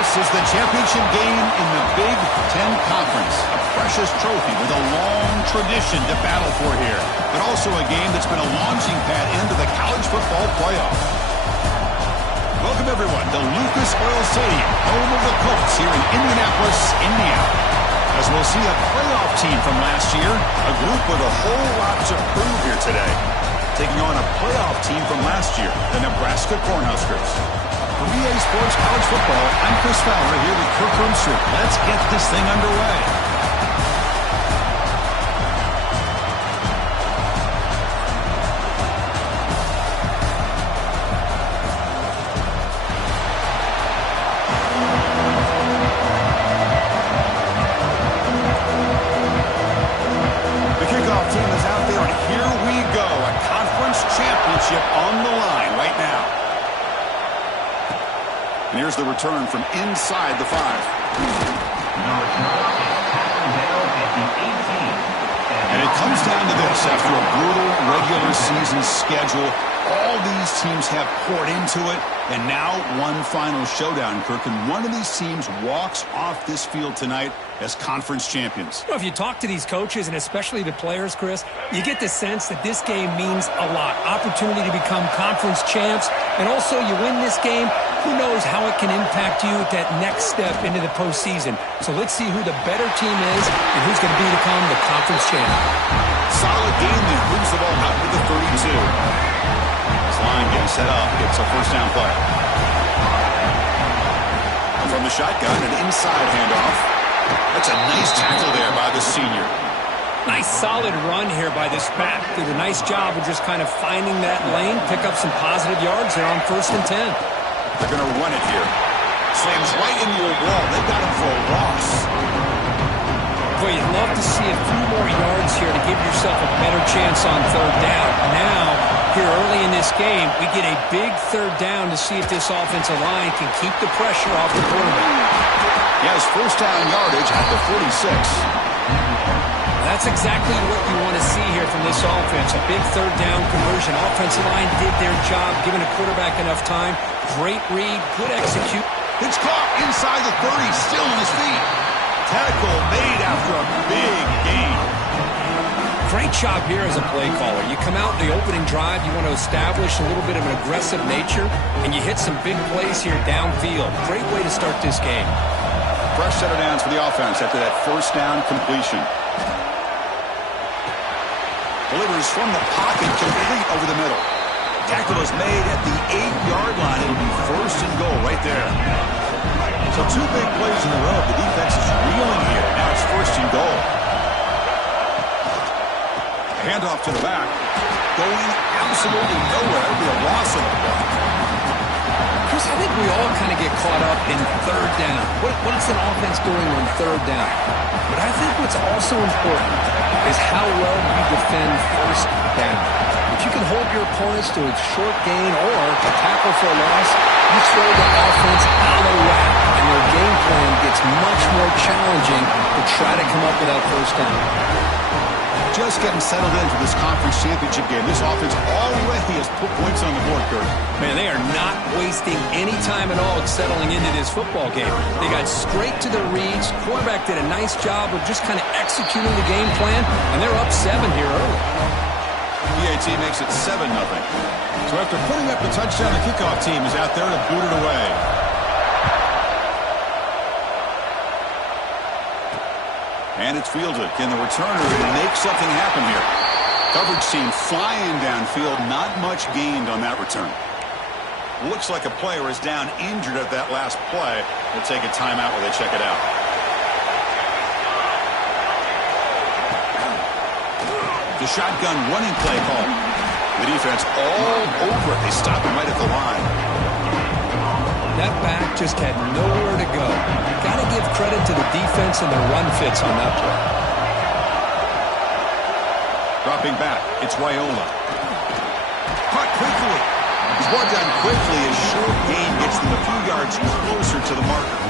This is the championship game in the Big Ten Conference. A precious trophy with a long tradition to battle for here. But also a game that's been a launching pad into the college football playoff. Welcome, everyone, to Lucas Oil Stadium, home of the Colts here in Indianapolis, Indiana. As we'll see a playoff team from last year, a group with a whole lot to prove here today. Taking on a playoff team from last year, the Nebraska Cornhuskers. For EA Sports College Football, I'm Chris Fowler here with Kirk Broomstrick. Let's get this thing underway. The kickoff team is out there, and here we go. A conference championship on the line right now. And here's the return from inside the 5. And it comes down to this. After a brutal regular season schedule, all these teams have poured into it, and now one final showdown, Kirk. And one of these teams walks off this field tonight as conference champions. If you talk to these coaches, and especially the players, Chris, you get the sense that this game means a lot. Opportunity to become conference champs, and also you win this game, who knows how it can impact you at that next step into the postseason. So let's see who the better team is and who's going to become the conference champion. Solid game there. Moves the ball out to the 32. This line getting set up. Gets a first down play. From the shotgun, an inside handoff. That's a nice tackle there by the senior. Nice solid run here by this back. Did a nice job of just kind of finding that lane, pick up some positive yards there on 1st and 10. They're going to run it here. Slams right into a wall. They got him for a loss. Boy, you'd love to see a few more yards here to give yourself a better chance on 3rd down. Now, here early in this game, we get a big 3rd down to see if this offensive line can keep the pressure off the quarterback. He has first down yardage at the 46. That's exactly what you want to see here from this offense. A big 3rd down conversion. Offensive line did their job, giving a quarterback enough time. Great read, good execute. It's caught inside the 30, still on his feet. Tackle made after a big gain. Great job here as a play caller. You come out in the opening drive, you want to establish a little bit of an aggressive nature, and you hit some big plays here downfield. Great way to start this game. Fresh set of downs for the offense after that first down completion. Delivers from the pocket, complete over the middle. Tackle is made at the 8-yard line. It'll be 1st and goal right there. So 2 big plays in a row. The defense is reeling here. Now it's 1st and goal. Handoff to the back. Going absolutely nowhere. It'll be a loss of the ball. Chris, I think we all kind of get caught up in 3rd down. What's an offense doing on 3rd down? But I think what's also important is how well you defend 1st down. If you can hold your opponents to a short gain or a tackle for a loss, you throw the offense out of whack, and their game plan gets much more challenging to try to come up with that 1st down. Just getting settled into this conference championship game. This offense already has put points on the board, Kirk. Man, they are not wasting any time at all settling into this football game. They got straight to their reads. Quarterback did a nice job of just kind of executing the game plan, and they're up 7 here early. PAT makes it 7-0. So after putting up the touchdown, the kickoff team is out there to boot it away. And it's fielded. Can the returner make something happen here? Coverage team flying downfield. Not much gained on that return. Looks like a player is down injured at that last play. They'll take a timeout while they check it out. The shotgun running play call. The defense all over it. They stop him right at the line. That back just had nowhere to go. Got to give credit to the defense and the run fits on that play. Dropping back, it's Raiola. Caught quickly. He's brought down quickly. His short gain gets them a few yards closer to the marker.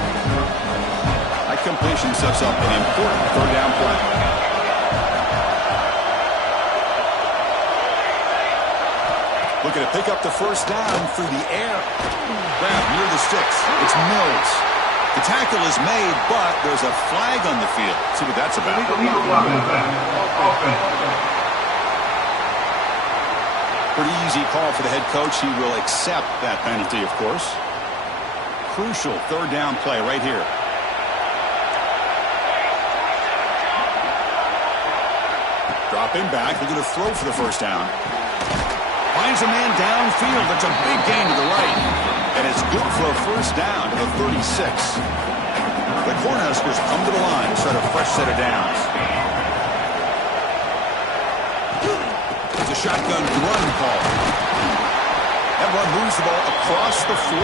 That completion sets up an important 3rd down play. Looking to pick up the 1st down through the air. Grab near the sticks. It's Mills. The tackle is made, but there's a flag on the field. See what that's about. Pretty easy call for the head coach. He will accept that penalty, of course. Crucial third down play right here. Dropping back, looking to throw for the first down. Finds a man downfield. That's a big gain to the right. And it's good for a first down to the 36. The Cornhuskers come to the line to start a fresh set of downs. It's a shotgun run call. That run moves the ball across the 40.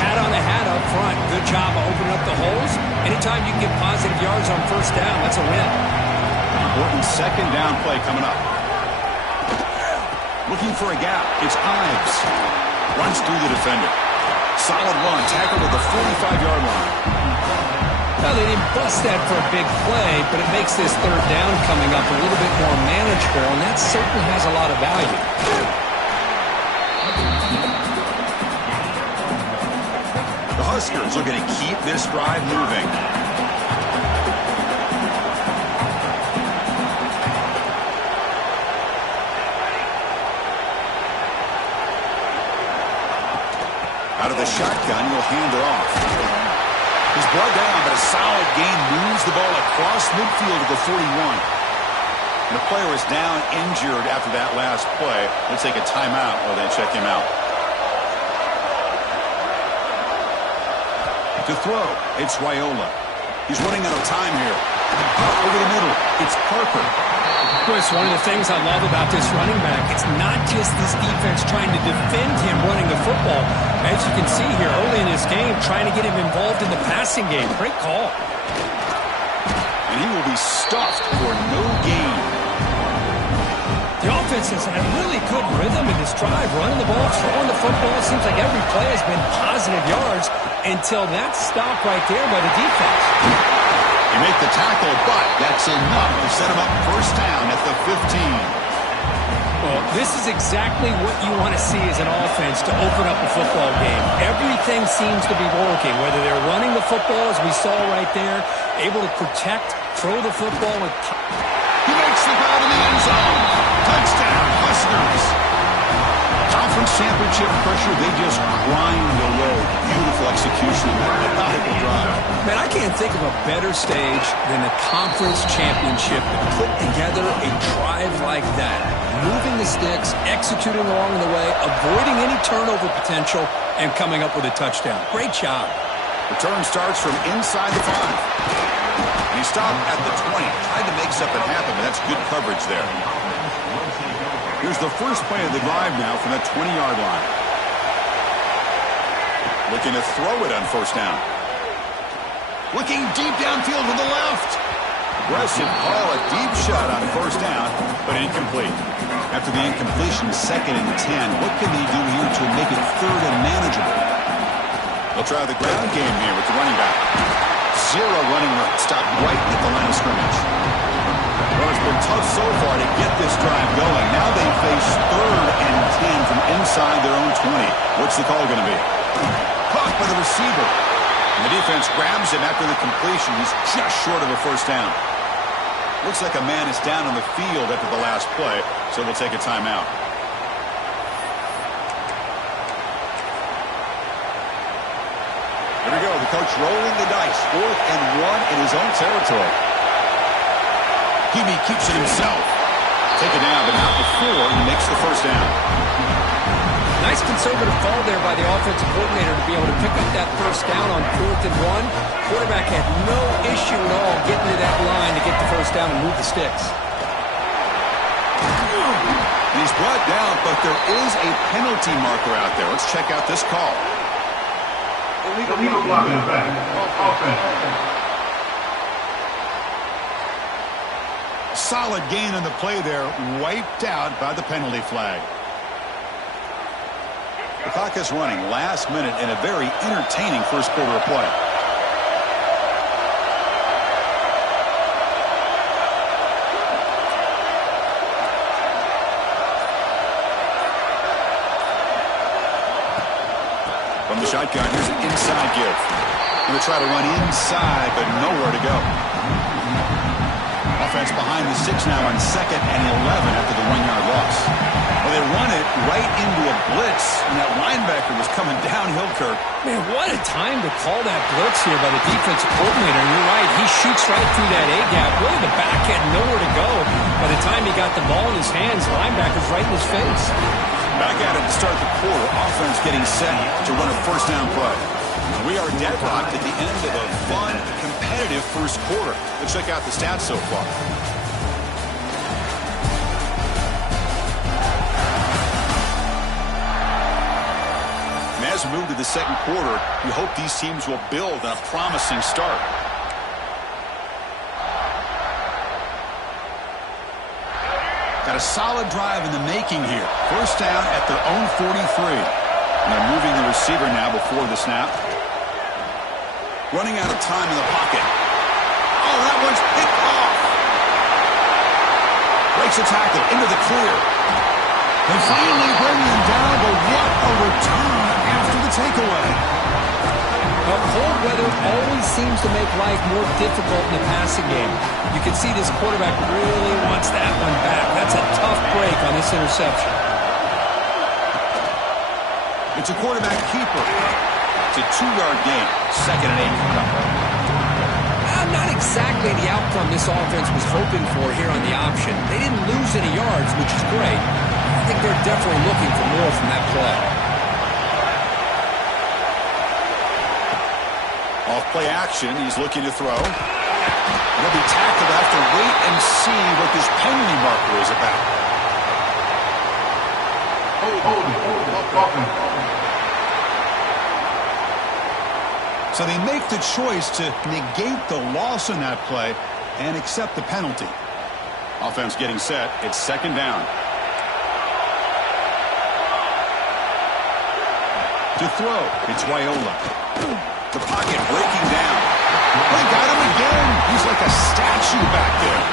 Hat on the hat up front. Good job of opening up the holes. Anytime you can get positive yards on first down, that's a win. Important second down play coming up. Looking for a gap. It's Ives. Runs through the defender. Solid run. Tackled at the 45-yard line. Now, they didn't bust that for a big play, but it makes this third down coming up a little bit more manageable, and that certainly has a lot of value. The Huskers are going to keep this drive moving. Out of the shotgun, he'll hand it off. He's brought down, but a solid gain moves the ball across midfield to the 41. And the player is down injured after that last play. They'll take a timeout while they check him out. To throw, it's Raiola. He's running out of time here. Over the middle, it's Parker. Chris, one of the things I love about this running back, it's not just this defense trying to defend him running the football. As you can see here early in this game, trying to get him involved in the passing game. Great call. And he will be stuffed for no gain. The offense has had really good rhythm in this drive, running the ball, throwing the football. It seems like every play has been positive yards until that stop right there by the defense. You make the tackle, but that's enough to set him up first down at the 15. Well, this is exactly what you want to see as an offense to open up a football game. Everything seems to be working, whether they're running the football, as we saw right there, able to protect, throw the football. He makes the grab in the end zone. Touchdown, Huskers. Conference championship pressure, they just grind away. Beautiful execution of that methodical drive. Man, I can't think of a better stage than a conference championship to put together a drive like that. Moving the sticks, executing along the way, avoiding any turnover potential, and coming up with a touchdown. Great job. Return starts from inside the 5. And he stopped at the 20. Tried to make something happen, but that's good coverage there. Here's the first play of the drive now from the 20-yard line. Looking to throw it on first down. Looking deep downfield to the left. Aggressive call, a deep shot on first down, but incomplete. After the incompletion, 2nd and 10. What can they do here to make it 3rd and manageable? They'll try the ground game here with the running back. 0 running room. Stopped right at the line of scrimmage. Well, it's been tough so far to get this drive going. Now they face 3rd and 10 from inside their own 20. What's the call going to be? Caught by the receiver. And the defense grabs him after the completion. He's just short of a first down. Looks like a man is down on the field after the last play, so we'll take a timeout. Here we go. The coach rolling the dice. 4th and 1 in his own territory. Hebe keeps it himself. Take it down, but not before he makes the first down. Nice conservative call there by the offensive coordinator to be able to pick up that first down on 4th and 1. Quarterback had no issue at all getting to that line to get the first down and move the sticks. He's brought down, but there is a penalty marker out there. Let's check out this call. Illegal blocking back. Offense. Solid gain on the play there, wiped out by the penalty flag. The clock is running last minute in a very entertaining first quarter of play. From the shotgun, here's an inside give. Going to try to run inside, but nowhere to go. Offense behind the 6 now on 2nd and 11 after the 1-yard loss. Well, they run it right into a blitz, and that linebacker was coming downhill, Kirk. Man, what a time to call that blitz here by the defensive coordinator. And you're right, he shoots right through that A-gap. Really, the back had nowhere to go. By the time he got the ball in his hands, the linebacker's right in his face. Back at it to start the quarter. Offense getting set to run a first down play. We are deadlocked at the end of a fun, competitive first quarter. Let's check out the stats so far. And as we move to the second quarter, we hope these teams will build on a promising start. Got a solid drive in the making here. First down at their own 43. And they're moving the receiver now before the snap. Running out of time in the pocket. Oh, that one's picked off. Breaks a tackle into the clear. They finally bring him down, but what a return after the takeaway. Cold weather always seems to make life more difficult in the passing game. You can see this quarterback really wants that one back. That's a tough break on this interception. It's a quarterback keeper. It's a 2-yard gain. 2nd and 8. Not exactly the outcome this offense was hoping for here on the option. They didn't lose any yards, which is great. I think they're definitely looking for more from that play. Off play action, he's looking to throw. He'll be tackled. Have to wait and see what this penalty marker is about. So they make the choice to negate the loss in that play and accept the penalty. Offense getting set. It's 2nd down. To throw, it's Raiola. The pocket breaking down. They got him again. He's like a statue back there.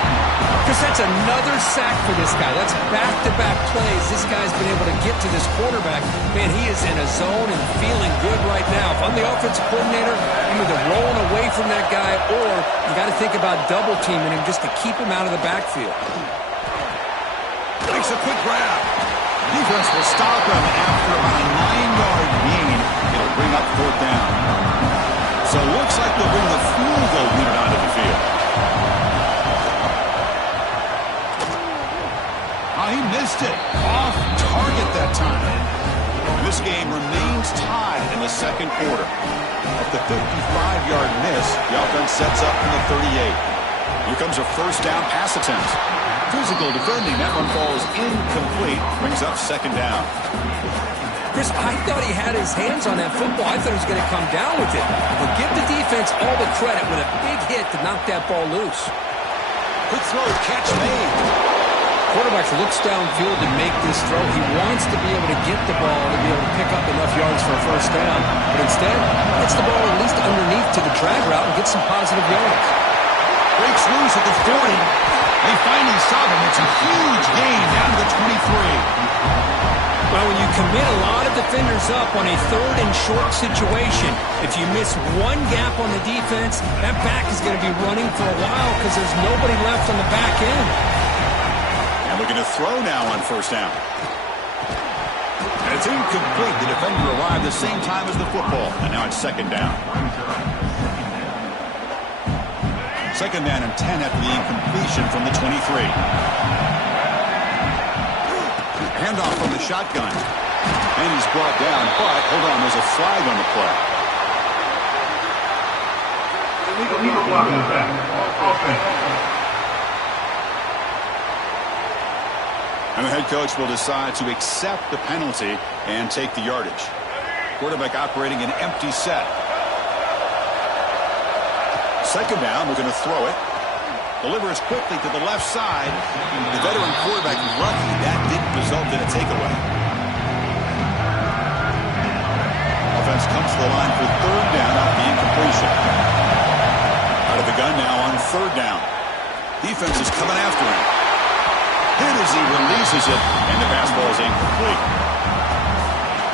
Because that's another sack for this guy. That's back-to-back plays. This guy's been able to get to this quarterback. Man, he is in a zone and feeling good right now. If I'm the offensive coordinator, I'm either rolling away from that guy or you got to think about double-teaming him just to keep him out of the backfield. Makes a quick grab. Defense will stop him after about a 9-yard gain. It'll bring up 4th down. So it looks like they'll bring the field goal unit onto the field. Oh, he missed it. Off target that time. This game remains tied in the second quarter. At the 55-yard miss, the offense sets up in the 38. Here comes a first down pass attempt. Physical defending. That one falls incomplete. Brings up 2nd down. Chris, I thought he had his hands on that football. I thought he was going to come down with it. But give the defense all the credit with a big hit to knock that ball loose. Good throw. Catch made. Quarterback looks downfield to make this throw. He wants to be able to get the ball to be able to pick up enough yards for a first down. But instead, gets the ball at least underneath to the drag route and gets some positive yards. Breaks loose at the 40. They finally stop him. It's a huge gain down to the 23. Well, when you commit a lot of defenders up on a 3rd and short situation, if you miss one gap on the defense, that back is going to be running for a while because there's nobody left on the back end. And we're going to throw now on first down. And it's incomplete. The defender arrived the same time as the football. And now it's 2nd down. 2nd down and 10 after the incompletion from the 23. Handoff from the shotgun. And he's brought down, but hold on, there's a flag on the play. Illegal blocking the back. Offense. And the head coach will decide to accept the penalty and take the yardage. Quarterback operating an empty set. 2nd down, we're going to throw it. Delivers quickly to the left side. The veteran quarterback lucky that didn't result in a takeaway. Offense comes to the line for 3rd down off the incompletion. Out of the gun now on 3rd down. Defense is coming after him. Hit as he releases it, and the pass ball is incomplete.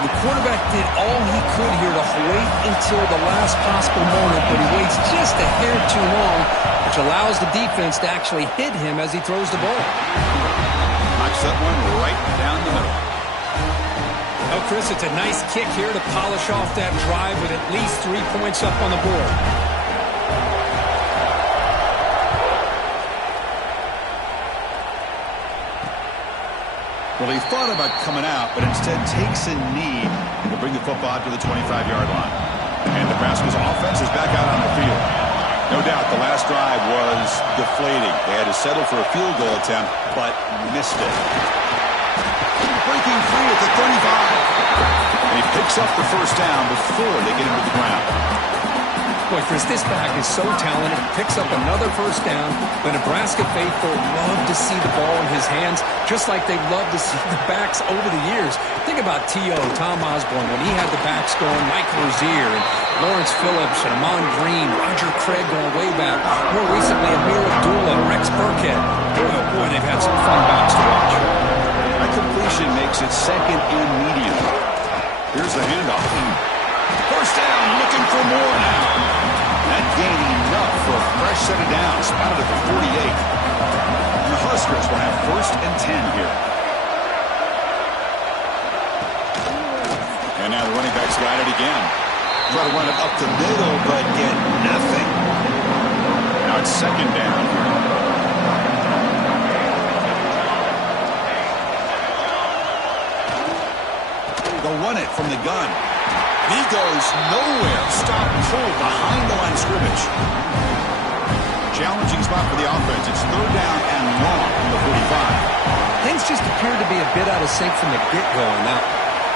The quarterback did all he could here to wait until the last possible moment, but he waits just a hair too long, which allows the defense to actually hit him as he throws the ball. Knocks that one right down the middle. Oh, Chris, it's a nice kick here to polish off that drive with at least 3 points up on the board. Well, he thought about coming out, but instead takes a knee to bring the football out to the 25-yard line. And Nebraska's offense is back out on the field. No doubt the last drive was deflating. They had to settle for a field goal attempt, but missed it. Breaking free at the 35. And he picks up the first down before they get him to the ground. Boy, Chris, this back is so talented. Picks up another first down. The Nebraska faithful love to see the ball in his hands, just like they've loved to see the backs over the years. Think about T.O., Tom Osborne, when he had the backs going, Mike Rozier, and Lawrence Phillips, and Amon Green, Roger Craig going way back. More recently, Amir Abdullah, Rex Burkhead. Boy, oh boy, they've had some fun backs to watch. That completion makes it second and medium. Here's the handoff. First down, looking for more now. That gain enough for a fresh set of downs, spotted at the 48. And the Huskers will have first and 10 here. And now the running backs got it again. Try to run it up the middle, but get nothing. Now it's second down here. They'll run it from the gun. He goes nowhere. Stop pull behind the line of scrimmage. Challenging spot for the offense. It's third down and long from the 45. Things just appear to be a bit out of sync from the get-go on that.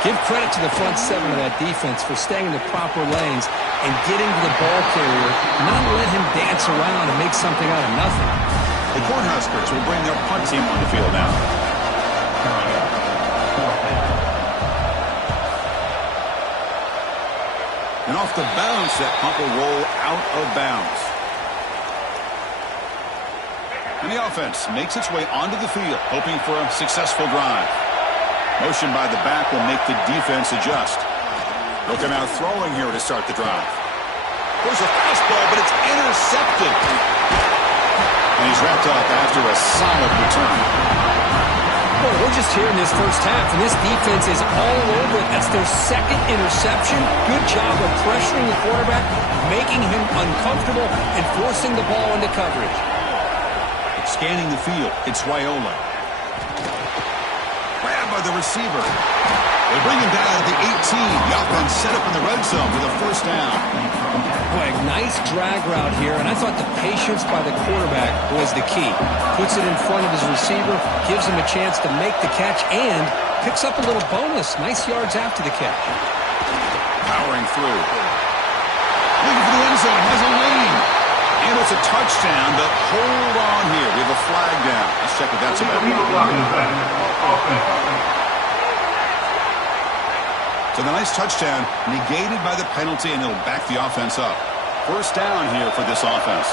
Give credit to the front seven of that defense for staying in the proper lanes and getting to the ball carrier, not let him dance around and make something out of nothing. The Cornhuskers will bring their punt team on the field now. And off the bounce, that punt will roll out of bounds. And the offense makes its way onto the field, hoping for a successful drive. Motion by the back will make the defense adjust. They'll come out throwing here to start the drive. There's a fastball, but it's intercepted. And he's wrapped up after a solid return. Boy, we're just here in this first half, and this defense is all over it. That's their second interception. Good job of pressuring the quarterback, making him uncomfortable, and forcing the ball into coverage. Scanning the field, it's Wyola. Grabbed by the receiver. They bring him down at the 18. The offense set up in the red zone with a first down. Boy, nice drag route here, and I thought the patience by the quarterback was the key. Puts it in front of his receiver, gives him a chance to make the catch, and picks up a little bonus. Nice yards after the catch. Powering through. Looking for the end zone, has a lane. And it's a touchdown, but hold on here. We have a flag down. Let's check what that's about. So the nice touchdown negated by the penalty, and it'll back the offense up. First down here for this offense.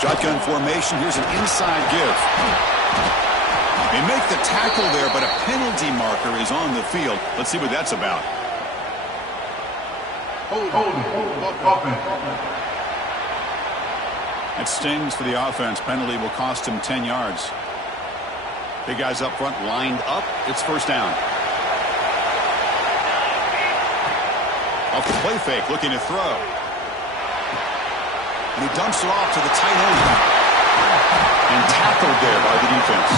Shotgun formation. Here's an inside give. They make the tackle there, but a penalty marker is on the field. Let's see what that's about. It stings for the offense. Penalty will cost him 10 yards. Big guys up front lined up. It's first down. Off the play fake, looking to throw. And he dumps it off to the tight end. And tackled there by the defense.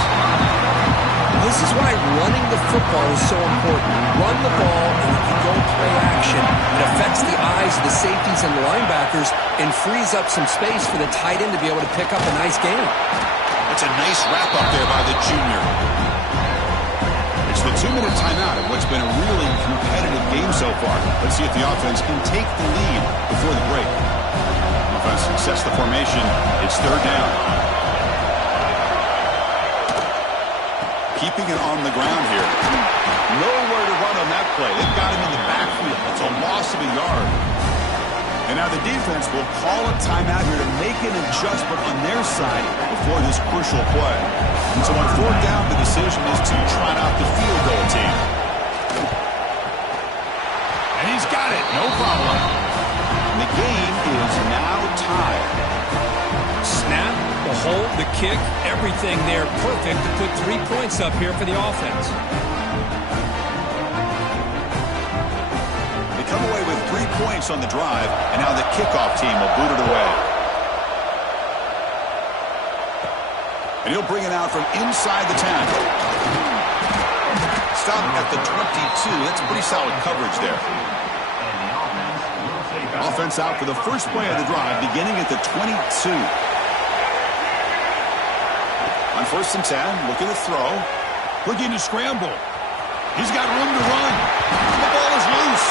This is why running the football is so important. Run the ball, and if you go play action, it affects the eyes of the safeties and the linebackers and frees up some space for the tight end to be able to pick up a nice gain. It's a nice wrap-up there by the junior. It's the 2-minute timeout of what's been a really competitive game so far. Let's see if the offense can take the lead before the break. Offense sets the formation. It's third down. Keeping it on the ground here. Nowhere to run on that play. They've got him in the backfield. It's a loss of a yard. And now the defense will call a timeout here to make an adjustment on their side before this crucial play. And so on fourth down, the decision is to trot out the field goal team. And he's got it, no problem. And the game is now tied. Snap, the hold, the kick, everything there perfect to put 3 points up here for the offense. They come away with 3 points on the drive, and now the kickoff team will boot it away. And he'll bring it out from inside the 10. Stop at the 22. That's pretty solid coverage there. Offense out for the first play of the drive, beginning at the 22. On 1st and 10, looking to throw. Looking to scramble. He's got room to run. The ball is loose.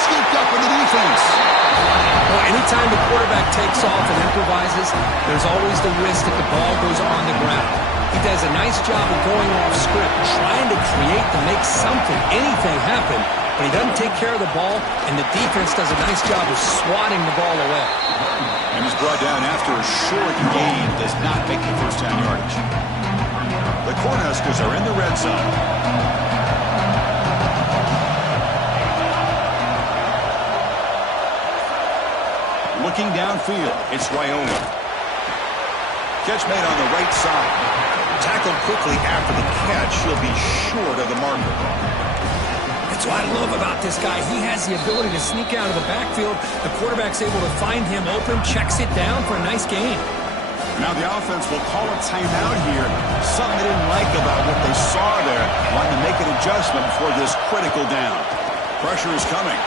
Scooped up in the defense. Well, anytime the quarterback takes off and improvises, there's always the risk that the ball goes on the ground. He does a nice job of going off script, trying to create to make something, anything happen, but he doesn't take care of the ball, and the defense does a nice job of swatting the ball away. And he's brought down after a short gain, does not make the first down yardage. The Cornhuskers are in the red zone. Looking downfield, it's Raiola. Catch made on the right side. Tackled quickly after the catch. He'll be short of the marker. That's what I love about this guy. He has the ability to sneak out of the backfield. The quarterback's able to find him open, checks it down for a nice gain. Now the offense will call a timeout here. Something they didn't like about what they saw there. Wanting to make an adjustment for this critical down. Pressure is coming.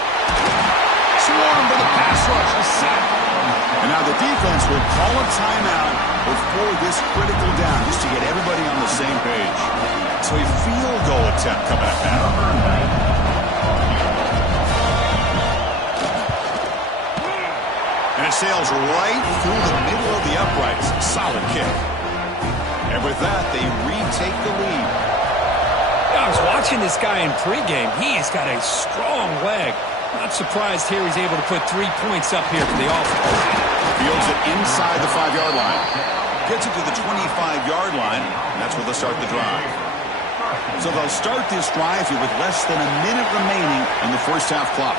Swarmed by the pass rush. A sack. And now the defense will call a timeout before this critical down, just to get everybody on the same page. So a field goal attempt coming up now. And it sails right through the middle of the uprights. Solid kick. And with that, they retake the lead. I was watching this guy in pregame. He's got a strong leg. Not surprised here he's able to put 3 points up here for the offense. Fields it inside the 5-yard line. Gets it to the 25-yard line, and that's where they'll start the drive. So they'll start this drive here with less than a minute remaining in the first half clock.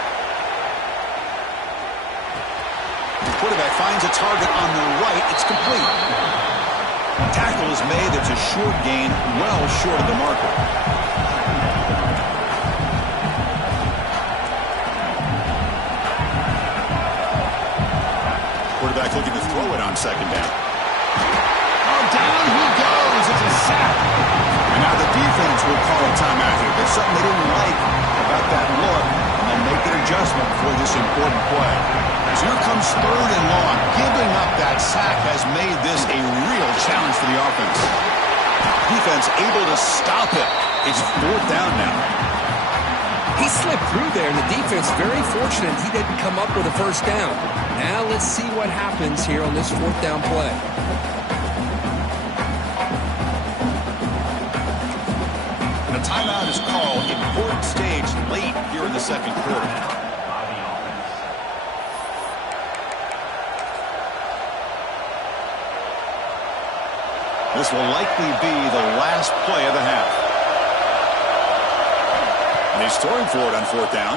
The quarterback finds a target on the right. It's complete. Tackle is made. There's a short gain, well short of the marker. Quarterback looking to throw it on 2nd down. Oh, down he goes. It's a sack. And now the defense will call a timeout here. There's something they didn't like about that look, and they'll make an adjustment for this important play. As here comes 3rd and long. Giving up that sack has made this a real challenge for the offense. Defense able to stop it. It's 4th down now. He slipped through there, and the defense very fortunate he didn't come up with a first down. Now let's see what happens here on this 4th down play. And a timeout is called. Important stage late here in the 2nd quarter. This will likely be the last play of the half. And he's throwing for it on 4th down.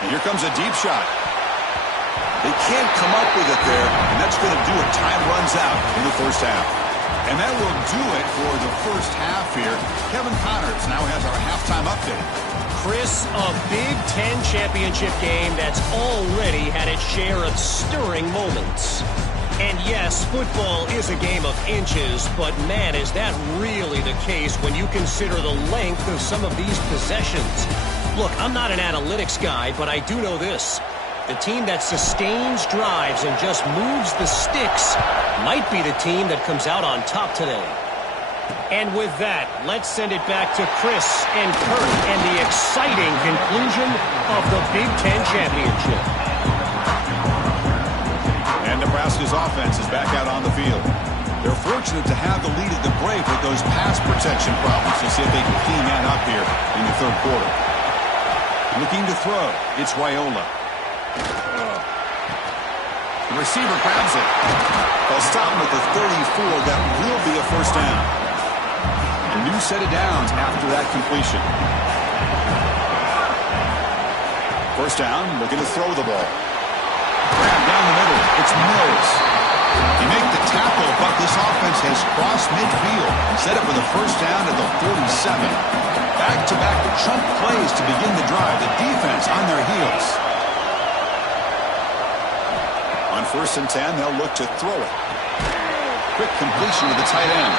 And here comes a deep shot. They can't come up with it there, and that's going to do it. Time runs out in the first half. And that will do it for the first half here. Kevin Connors now has our halftime update. Chris, a Big Ten championship game that's already had its share of stirring moments. And yes, football is a game of inches, but man, is that really the case when you consider the length of some of these possessions. Look, I'm not an analytics guy, but I do know this. The team that sustains drives and just moves the sticks might be the team that comes out on top today. And with that, let's send it back to Chris and Kurt and the exciting conclusion of the Big Ten championship. And Nebraska's offense is back out on the field. They're fortunate to have the lead at the break with those pass protection problems. Let's see if they can clean that up here in the 3rd quarter. Looking to throw. It's Raiola. The receiver grabs it. They'll stop him at the 34. That will be a first down. A new set of downs after that completion. First down, looking to throw the ball. Grab down the middle. It's Mills. They make the tackle, but this offense has crossed midfield. Set up with a first down at the 47. Back-to-back chunk plays to begin the drive. The defense on their heels. On 1st and 10, they'll look to throw it. Quick completion to the tight end.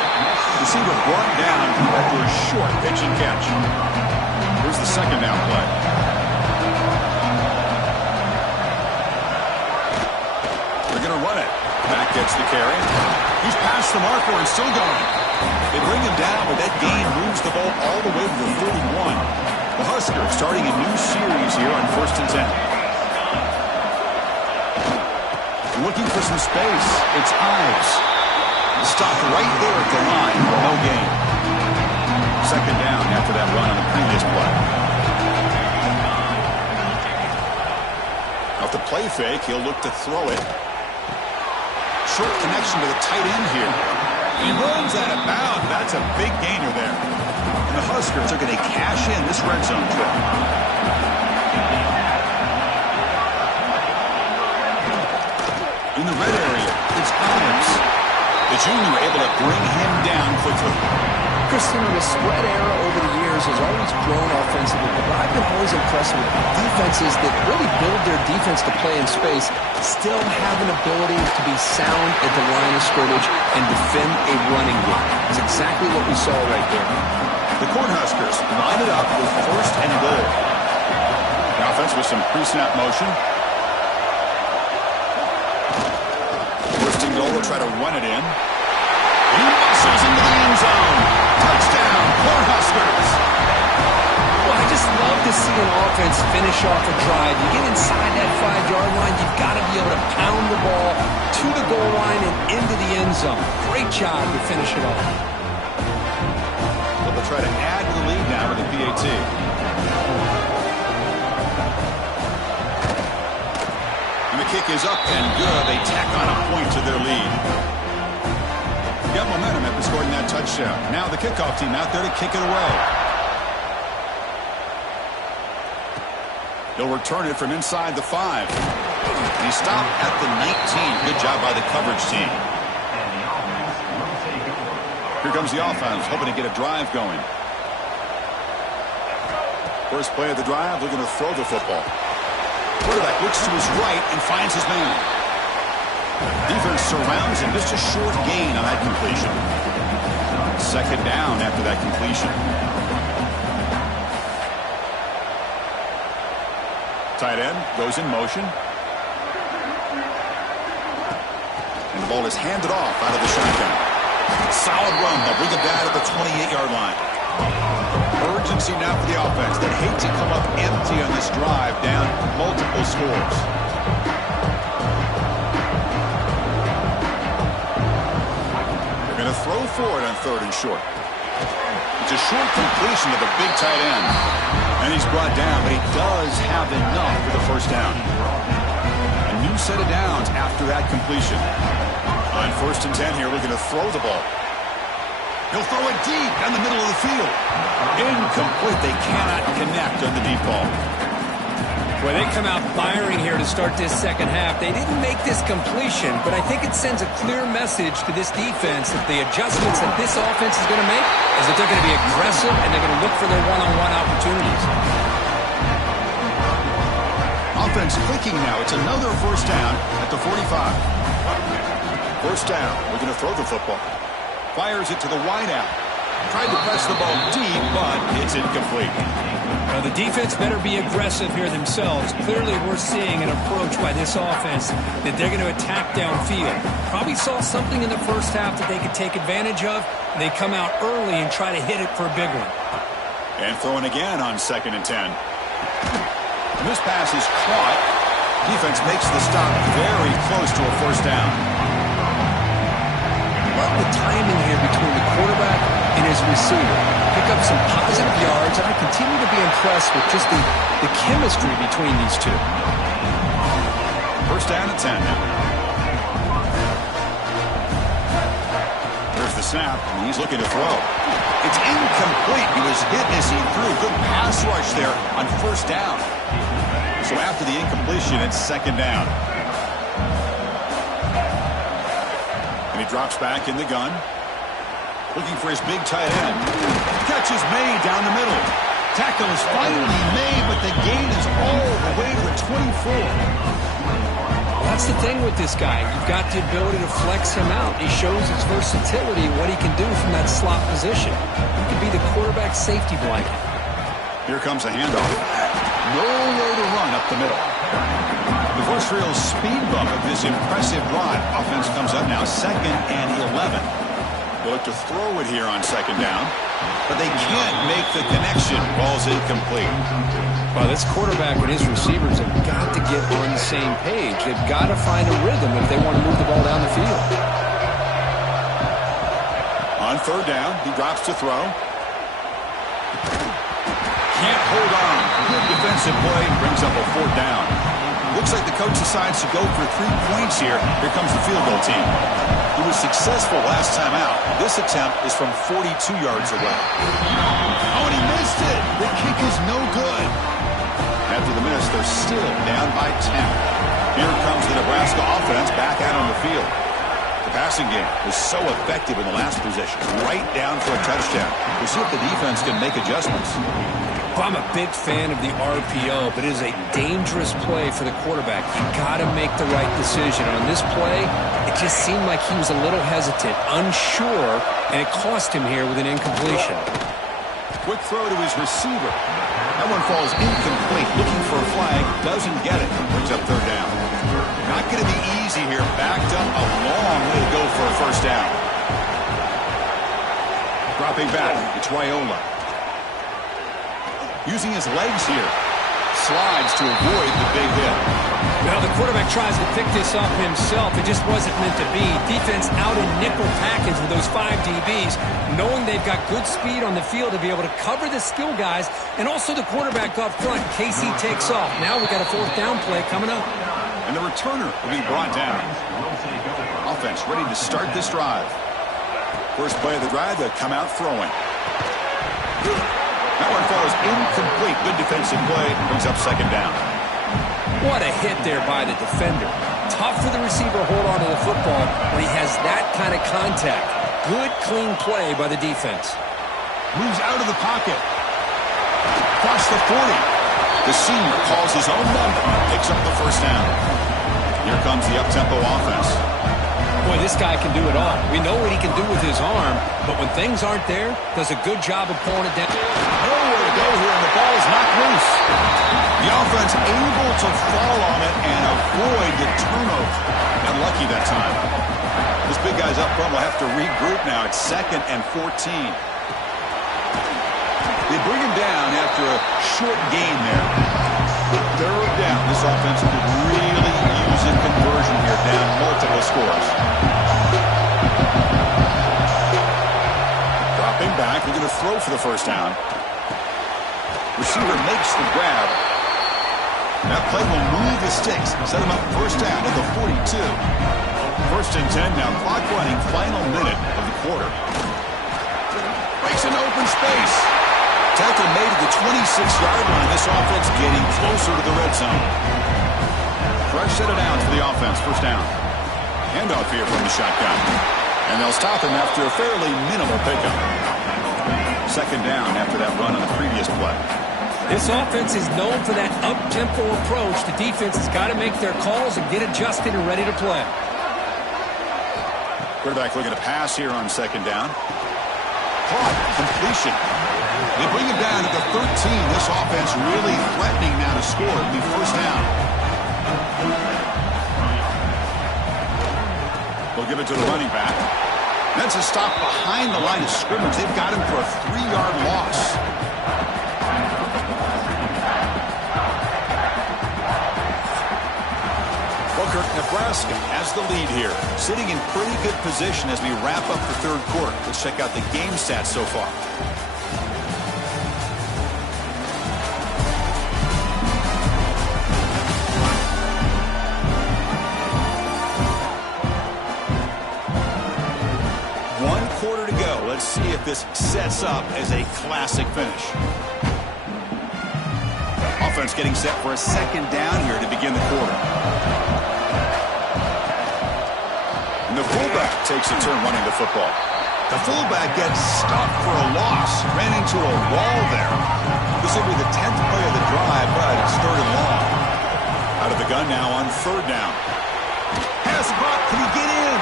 Receiver brought down after a short pitch and catch. Here's the second down play. They're going to run it. Back gets the carry. He's past the marker and still going. They bring him down, but that gain moves the ball all the way to the 31. The Huskers starting a new series here on 1st and 10. Looking for some space. It's Ives. Stop right there at the line. No gain. Second down after that run on the previous play. Off the play fake, he'll look to throw it. Short connection to the tight end here. He runs out of bounds. That's a big gainer there. And the Huskers are going to cash in this red zone trip. In the red area, it's Ives. The junior able to bring him down quickly. Christian, the spread era over the years has always grown offensively, but I've been always impressed with defenses that really build their defense to play in space, still have an ability to be sound at the line of scrimmage and defend a running game. It's exactly what we saw right there. The Cornhuskers line it up with 1st and goal. The offense with some pre-snap motion. 1st and goal, will try to run it in. He muscles into the end zone. Touchdown, Cornhuskers. Well, I just love to see an offense finish off a drive. You get inside that 5-yard line, you've got to be able to pound the ball to the goal line and into the end zone. Great job to finish it off. They'll try to add to the lead now with the PAT. And the kick is up and good. They tack on a point to their lead. Got momentum after scoring that touchdown. Now the kickoff team out there to kick it away. He'll return it from inside the 5. He stopped at the 19. Good job by the coverage team. Here comes the offense, hoping to get a drive going. First play of the drive, looking to throw the football. Quarterback looks to his right and finds his man. Defense surrounds him. Just a short gain on that completion. Second down after that completion. Tight end goes in motion. And the ball is handed off out of the shotgun. Solid run. They'll bring it down to the 28-yard line. Urgency now for the offense. They hate to come up empty on this drive, down multiple scores. They're going to throw for it on 3rd and short. It's a short completion to the big tight end. And he's brought down, but he does have enough for the first down. A new set of downs after that completion. On 1st and 10 here, looking to throw the ball. He'll throw it deep down the middle of the field. Incomplete. They cannot connect on the deep ball. Boy, they come out firing here to start this second half. They didn't make this completion, but I think it sends a clear message to this defense that the adjustments that this offense is going to make is that they're going to be aggressive and they're going to look for their one-on-one opportunities. Offense clicking now. It's another first down at the 45. First down. We're going to throw the football. Fires it to the wideout. Tried to press the ball deep, but it's incomplete. Well, the defense better be aggressive here themselves. Clearly, we're seeing an approach by this offense that they're going to attack downfield. Probably saw something in the first half that they could take advantage of. They come out early and try to hit it for a big one. And throwing again on 2nd and 10. And this pass is caught. Defense makes the stop very close to a first down. Love the timing here between the quarterback and his receiver. Pick up some positive yards, and I continue to be impressed with just the chemistry between these two. First down at 10 now. the snap, and he's looking to throw. It's incomplete. He was hit as he threw. Good pass rush there on first down. So after the incompletion, it's second down. And he drops back in the gun. Looking for his big tight end. Catch is made down the middle. Tackle is finally made, but the gain is all the way to the 24. That's the thing with this guy. You've got the ability to flex him out. He shows his versatility, what he can do from that slot position. He could be the quarterback safety blanket. Here comes a handoff. Nowhere to run up the middle. The first real speed bump of this impressive drive. Offense comes up now, 2nd and 11. They look to throw it here on second down, but they can't make the connection. Ball's incomplete. Well, this quarterback and his receivers have got to get on the same page. They've got to find a rhythm if they want to move the ball down the field. On third down, he drops to throw. Can't hold on. Good defensive play. Brings up a fourth down. Looks like the coach decides to go for 3 points here. Here comes the field goal team. He was successful last time out. This attempt is from 42 yards away. Oh, and he missed it. The kick is no good. After the miss, they're still down by 10. Here comes the Nebraska offense back out on the field. The passing game was so effective in the last possession. Right down for a touchdown. We'll see if the defense can make adjustments. Well, I'm a big fan of the RPO, but it is a dangerous play for the quarterback. You got to make the right decision. On this play, it just seemed like he was a little hesitant, unsure, and it cost him here with an incompletion. Quick throw to his receiver. That one falls incomplete. Looking for a flag, doesn't get it. Brings up third down. Not going to be easy here. Backed up a long way to go for a first down. Dropping back, it's Raiola. Using his legs here. Slides to avoid the big hit. Well, the quarterback tries to pick this up himself. It just wasn't meant to be. Defense out in nickel package with those 5 DBs, knowing they've got good speed on the field to be able to cover the skill guys and also the quarterback up front in case he takes off. Now we've got a fourth down play coming up. And the returner will be brought down. Offense ready to start this drive. First play of the drive, they'll come out throwing. That one falls incomplete. Good defensive play. Brings up second down. What a hit there by the defender. Tough for the receiver to hold on to the football when he has that kind of contact. Good, clean play by the defense. Moves out of the pocket. Across the 40. The senior calls his own number. Picks up the first down. Here comes the up-tempo offense. Boy, this guy can do it all. We know what he can do with his arm, but when things aren't there, does a good job of pulling it down. Nowhere to go here, and the ball is knocked loose. The offense able to fall on it and avoid the turnover. Unlucky that time. This big guy's up front will have to regroup now. It's 2nd and 14. They bring him down after a short gain there. Third down. This offense could really use a conversion here, down multiple scores. Dropping back, we're going to throw for the first down. Receiver makes the grab. That play will move the sticks, set him up first down at the 42. First and 10 now, clock running, final minute of the quarter. Breaks an open space. Tackle made at the 26-yard line. This offense getting closer to the red zone. Fresh set of downs for the offense. First down. Handoff here from the shotgun. And they'll stop him after a fairly minimal pickup. Second down after that run on the previous play. This offense is known for that up-tempo approach. The defense has got to make their calls and get adjusted and ready to play. Quarterback looking to pass here on second down. Caught. Completion. They bring him down at the 13. This offense really threatening now to score. It'll be first down. They'll give it to the running back. That's a stop behind the line of scrimmage. They've got him for a 3-yard loss. Booker, Nebraska has the lead here. Sitting in pretty good position as we wrap up the third quarter. Let's check out the game stats so far. this sets up as a classic finish. Offense getting set for a second down here to begin the quarter. And the fullback takes a turn running the football. The fullback gets stopped for a loss. Ran into a wall there. This will be the 10th play of the drive, but it's 3rd and long. Out of the gun now on 3rd down. Pass ball. Can he get in?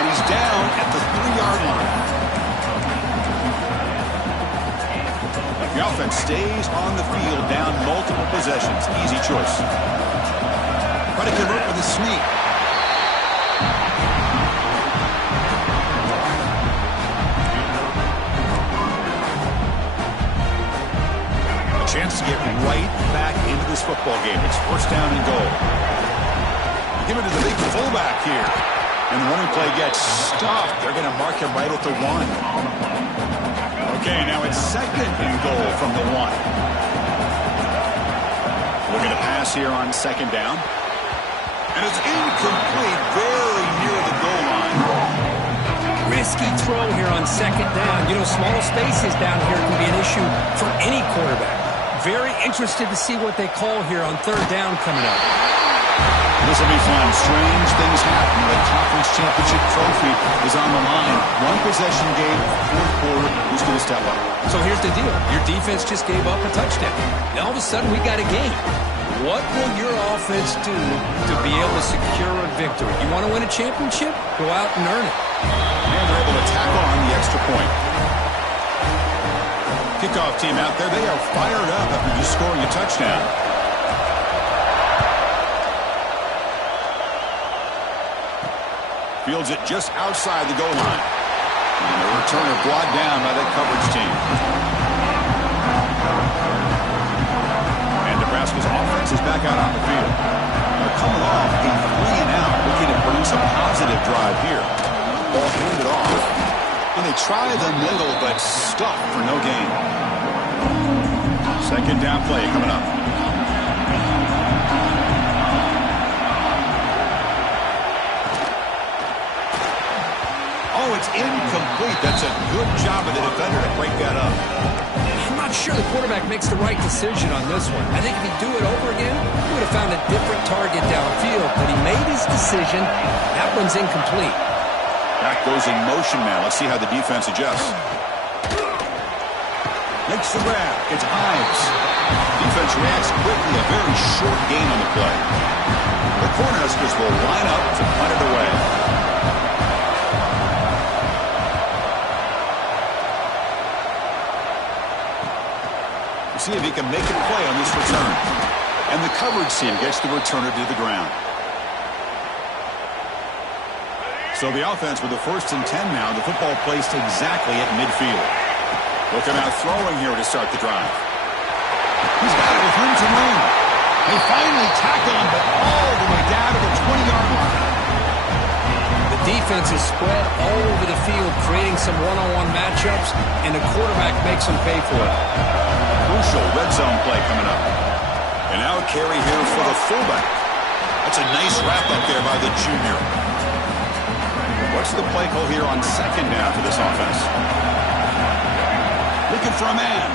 And he's down at the 3-yard line. The offense stays on the field, down multiple possessions. Easy choice. Try to convert with a sneak. A chance to get right back into this football game. It's 1st down and goal. Give it to the big fullback here. And the running play gets stopped. They're going to mark him right at the 1. Okay, now it's 2nd and goal from the 1. Looking to pass here on 2nd down. And it's incomplete, very near the goal line. Risky throw here on 2nd down. You know, small spaces down here can be an issue for any quarterback. Very interested to see what they call here on 3rd down coming up. This will be fun. Strange things happen. The conference championship trophy is on the line. 1 possession game, 4th quarter. Who's going to step up? So here's the deal. Your defense just gave up a touchdown. Now all of a sudden we got a game. What will your offense do to be able to secure a victory? You want to win a championship? Go out and earn it. And they're able to tackle on the extra point. Kickoff team out there. They are fired up after just scoring a touchdown. Fields it just outside the goal line. And the returner brought down by the coverage team. And Nebraska's offense is back out on the field. They're coming off a 3-and-out, looking to bring some positive drive here. Ball handed off. And they try the middle, but stuck for no gain. 2nd down play coming up. Oh, it's incomplete. That's a good job of the defender to break that up. I'm not sure the quarterback makes the right decision on this one. I think if he'd do it over again, he would have found a different target downfield, but he made his decision. That one's incomplete. Back goes in motion now. Let's see how the defense adjusts. Makes the grab. It's Ives. Defense reacts quickly. A very short gain on the play. The Cornhuskers will line up to punt it away. See if he can make a play on this return. And the coverage team gets the returner to the ground. So the offense with the 1st and 10 now. The football placed exactly at midfield. Looking out throwing here to start the drive. He's got it with room to run. They finally tackle him, but all the way down to the 20-yard line. The defense is spread all over the field, creating some one-on-one matchups, and the quarterback makes them pay for it. Crucial red zone play coming up. And now a carry here for the fullback. That's a nice wrap up there by the junior. What's the play call here on 2nd down for this offense? Looking for a man.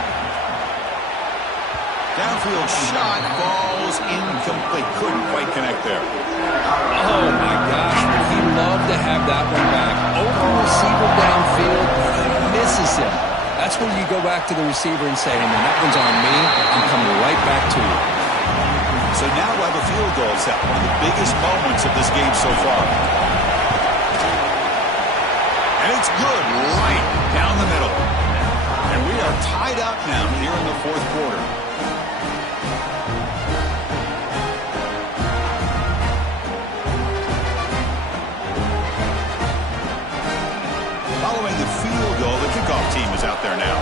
Downfield shot falls incomplete. Couldn't quite connect there. Oh, my gosh. Would he love to have that one back. Open receiver downfield. He misses it. That's where you go back to the receiver and say, hey, man, that one's on me. I'm coming right back to you. So now we'll have a field goal set. One of the biggest moments of this game so far. And it's good right down the middle. And we are tied up now here in the 4th quarter. Following the field goal, the kickoff team is out there now.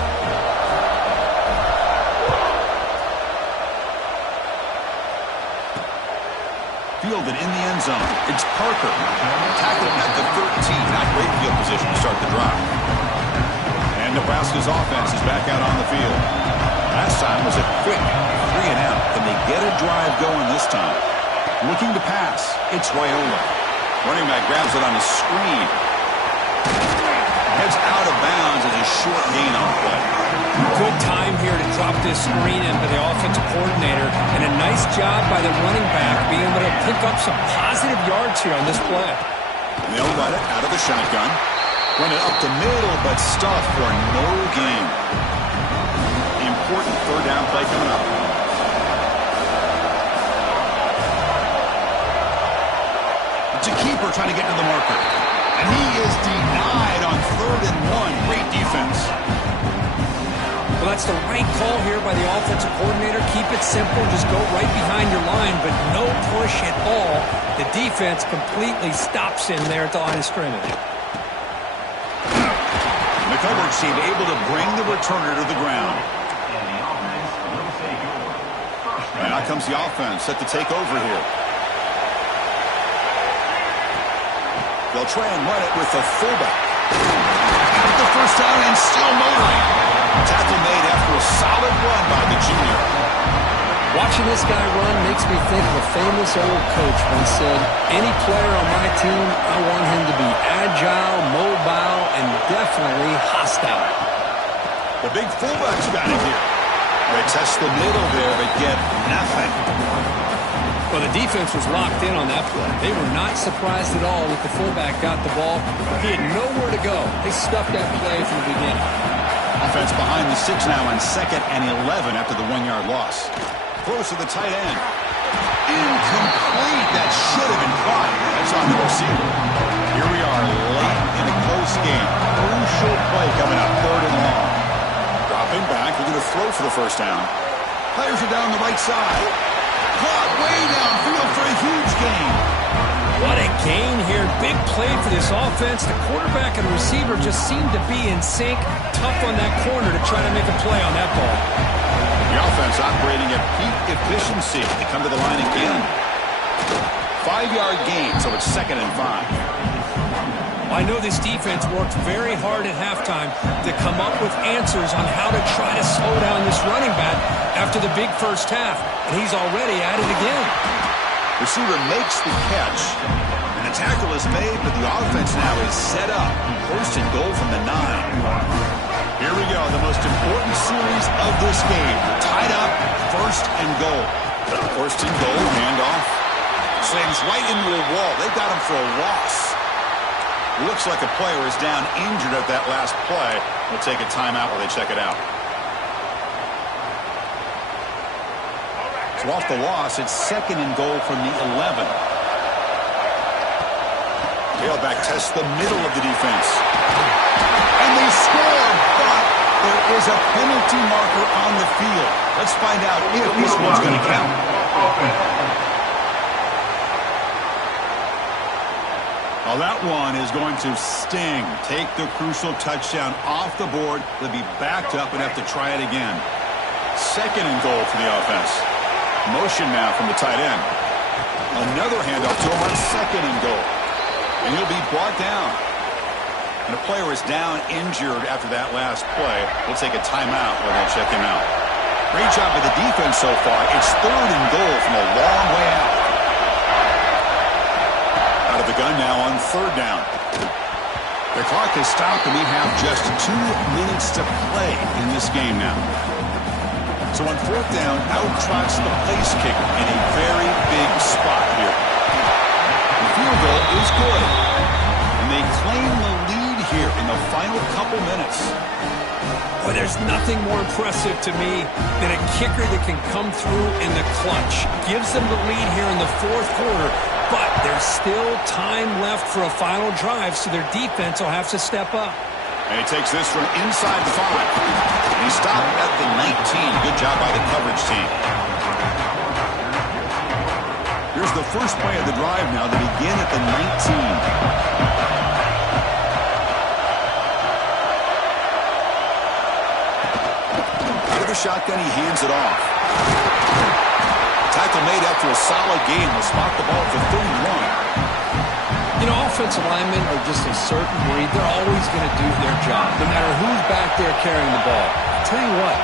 Fielded in the end zone. It's Parker. Tackled at the 13. Not great field position to start the drive. And Nebraska's offense is back out on the field. Last time was a quick 3-and-out. Can they get a drive going this time? Looking to pass. It's Raiola. Running back grabs it on the screen. heads out of bounds as a short gain on play. Good time here to drop this screen in by the offensive coordinator, and a nice job by the running back being able to pick up some positive yards here on this play. They'll run it out of the shotgun. Run it up the middle, but stuffed for no gain. The important third down play coming up. It's a keeper trying to get to the marker. And he is denied on 3rd and 1. Great defense. Well, that's the right call here by the offensive coordinator. Keep it simple. Just go right behind your line, but no push at all. The defense completely stops him there at the line of scrimmage. The coverage team able to bring the returner to the ground. And out comes the offense set to take over here. They'll try and run it with the fullback. At the first down and still motoring. Tackle made after a solid run by the junior. Watching this guy run makes me think of a famous old coach once said, any player on my team, I want him to be agile, mobile, and definitely hostile. The big fullback's got it here. They test the middle there, but get nothing. Well, the defense was locked in on that play. They were not surprised at all that the fullback got the ball. He had nowhere to go. They stuffed that play from the beginning. Offense behind the 6 now on 2nd and 11 after the 1-yard loss. Close to the tight end. Incomplete. That should have been caught. That's on the receiver. Here we are late in a close game. Crucial play coming up 3rd and long. Dropping back. They're going to throw for the first down. Players are down the right side. Caught way downfield for a huge gain. What a gain here. Big play for this offense. The quarterback and receiver just seem to be in sync. Tough on that corner to try to make a play on that ball. The offense operating at peak efficiency. They come to the line again. 5-yard gain, so it's 2nd and 5. I know this defense worked very hard at halftime to come up with answers on how to try to slow down this running back after the big first half. And he's already at it again. Receiver makes the catch, and the tackle is made, but the offense now is set up. 1st and goal from the 9. Here we go, the most important series of this game. Tied up, 1st and goal. 1st and goal, handoff. Slams right into a wall. They've got him for a loss. Looks like a player is down injured at that last play. We'll take a timeout while they check it out. So off the loss, it's 2nd and goal from the 11. Tailback tests the middle of the defense. And they score, but there is a penalty marker on the field. Let's find out if this one's going to count. Well, that one is going to sting. Take the crucial touchdown off the board. They'll be backed up and have to try it again. 2nd and goal for the offense. Motion now from the tight end. Another handoff to him on 2nd and goal. And he'll be brought down. And a player is down injured after that last play. We'll take a timeout while they check him out. Great job by the defense so far. It's 3rd and goal from a long way out. Out of the gun now on 3rd down. The clock has stopped and we have just 2 minutes to play in this game now. So on 4th down, out trots the place kicker in a very big spot here. The field goal is good. And they claim the lead here in the final couple minutes. Boy, there's nothing more impressive to me than a kicker that can come through in the clutch. Gives them the lead here in the 4th quarter, but there's still time left for a final drive, so their defense will have to step up. And he takes this from inside the 5. And he stopped at the 19. Good job by the coverage team. Here's the first play of the drive now. They begin at the 19. Shotgun, he hands it off. Tackle made after a solid game. Will spot the ball for 31. You know, offensive linemen are just a certain breed. They're always going to do their job, no matter who's back there carrying the ball. I'll tell you what,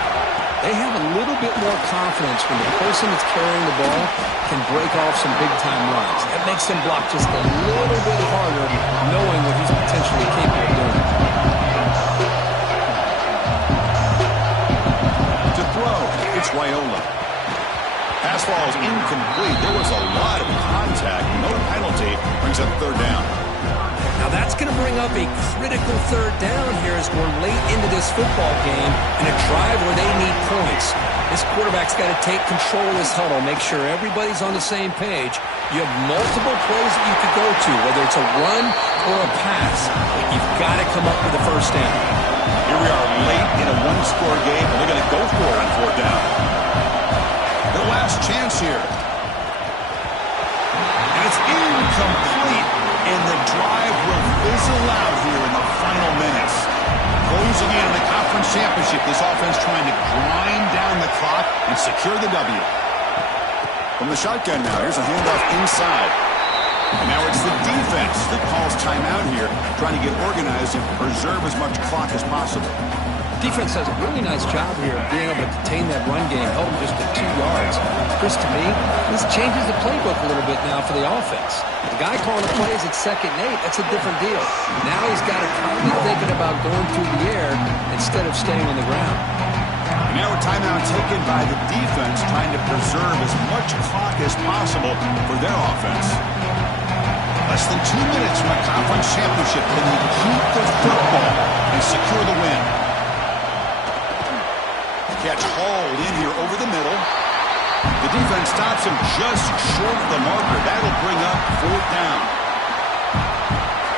they have a little bit more confidence when the person that's carrying the ball can break off some big-time runs. That makes them block just a little bit harder, knowing what he's potentially capable of doing. It's Wyola. Pass ball is incomplete. There was a lot of contact. No penalty. Brings up third down. Now that's going to bring up a critical third down here as we're late into this football game in a drive where they need points. This quarterback's got to take control of this huddle, make sure everybody's on the same page. You have multiple plays that you could go to, whether it's a run or a pass. But you've got to come up with a first down. Here we are late in a one-score game, and they're going to go for it on fourth down. Their last chance here. And it's incomplete, and the drive will fizzle out here in the final minutes. Closing in on the conference championship, this offense trying to grind down the clock and secure the W. From the shotgun now, here's a handoff inside. And now it's the defense that calls timeout here, trying to get organized and preserve as much clock as possible. Defense does a really nice job here of being able to contain that run game, held them just to 2 yards. Chris, to me, this changes the playbook a little bit now for the offense. The guy calling the plays at 2nd and 8, that's a different deal. Now he's got to be thinking about going through the air instead of staying on the ground. And now a timeout taken by the defense, trying to preserve as much clock as possible for their offense. Less than 2 minutes from a conference championship. Can they keep the football and secure the win? Catch hauled in here over the middle. The defense stops him just short of the marker. That'll bring up fourth down.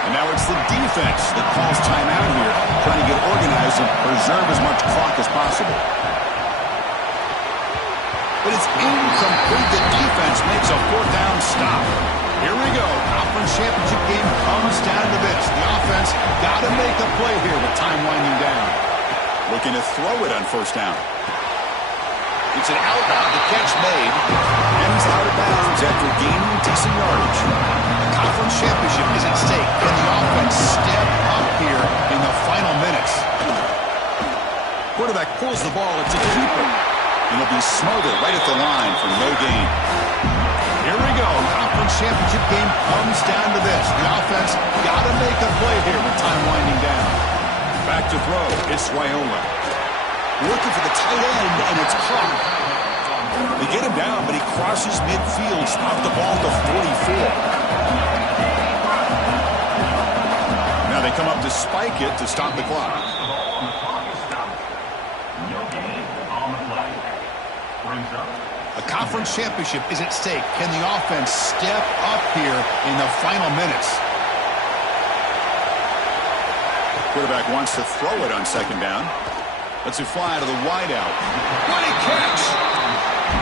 And now it's the defense that calls timeout here, trying to get organized and preserve as much clock as possible. But it's incomplete. The defense makes a fourth down stop. Here we go. Conference championship game comes down to this. The offense got to make a play here with time winding down. Looking to throw it on first down. It's an outbound. The catch made. Ends out of bounds after gaining decent yardage. The conference championship is at stake. Can the offense step up here in the final minutes? Quarterback pulls the ball. It's a keeper. And it'll be smothered right at the line for no gain. Here we go. Conference championship game comes down to this. The offense got to make a play here with time winding down. Back to throw. It's Wyola. Looking for the tight end, and it's caught. They get him down, but he crosses midfield. Stop the ball to 44. Now they come up to spike it to stop the clock. A conference championship is at stake. Can the offense step up here in the final minutes? Quarterback wants to throw it on second down. Lets it fly to the wideout. What a catch!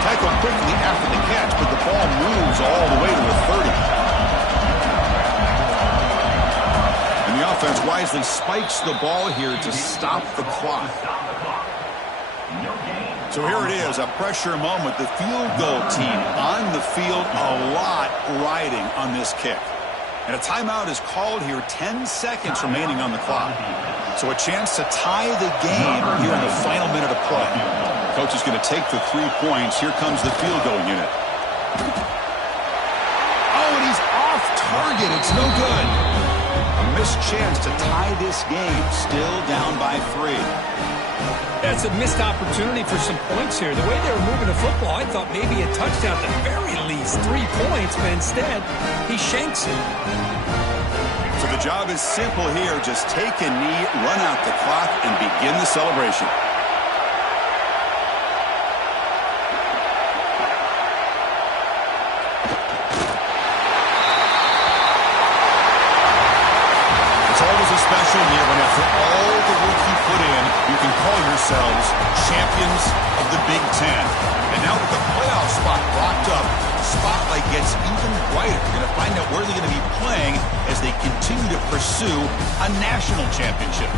Tackled quickly after the catch, but the ball moves all the way to the 30. And the offense wisely spikes the ball here to stop the clock. So here it is, a pressure moment. The field goal team on the field, a lot riding on this kick. And a timeout is called here, 10 seconds remaining on the clock. So a chance to tie the game here in the final minute of play. Coach is going to take the 3 points. Here comes the field goal unit. Oh, and he's off target. It's no good. A missed chance to tie this game. Still down by 3. That's a missed opportunity for some points here. The way they were moving the football, I thought maybe a touchdown at the very least, 3 points, but instead, he shanks it. So the job is simple here. Just take a knee, run out the clock, and begin the celebration. It's always a special year when after all the work you put in, you can call yourselves champions of the Big Ten. And now with the playoff spot locked up, the spotlight gets even brighter. You're going to find out where they're going to be playing as they continue to pursue a national championship.